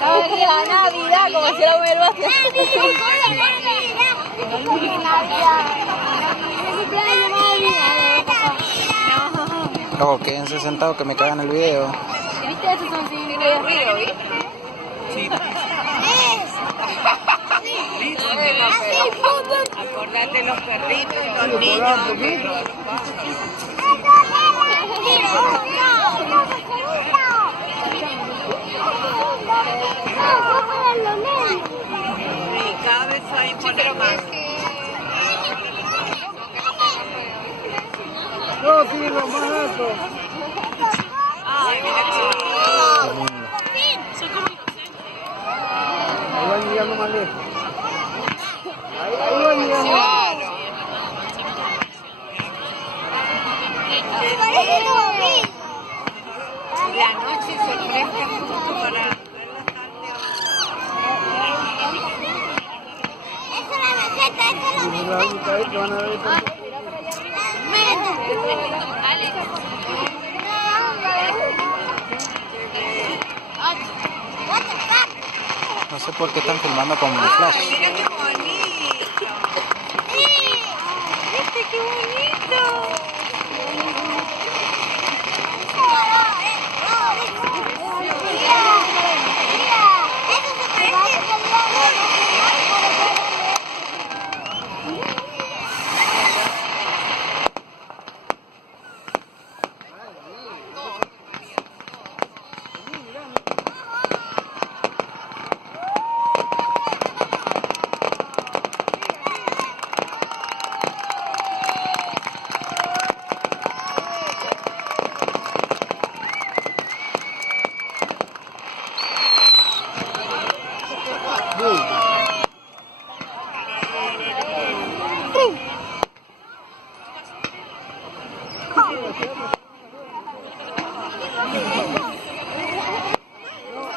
Estamos aquí a Navidad, como si era un herbaste. Ojo, quédense sentados que me cagan el video. ¿Viste? Esos son sin ruido, ¿viste? Sí. Acordate los perritos, los niños. Y cada vez hay más. No, tiro más alto. Ay, mira qué Ahí van llegando más lejos. Ahí van llegando. claro. Y la noche se presta mucho para ver la tarde. Y la única vez que van a ver esto. No sé por qué están filmando con mi flash. Ay, mira qué bonito. ¿Viste qué bonito?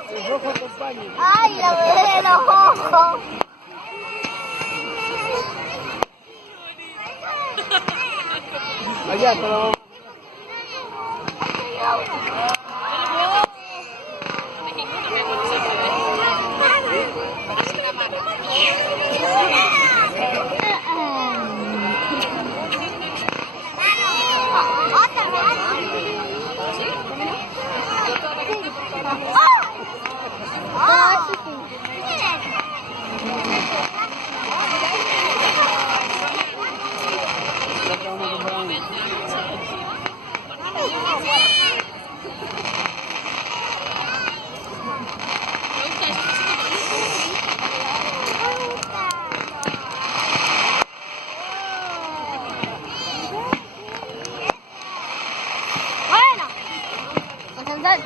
El rojo acompaña. ¡Ay, la bebé de los ojos! Allá, pero... Bueno, concentrar.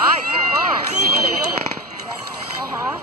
Ay, qué hermoso. Ajá.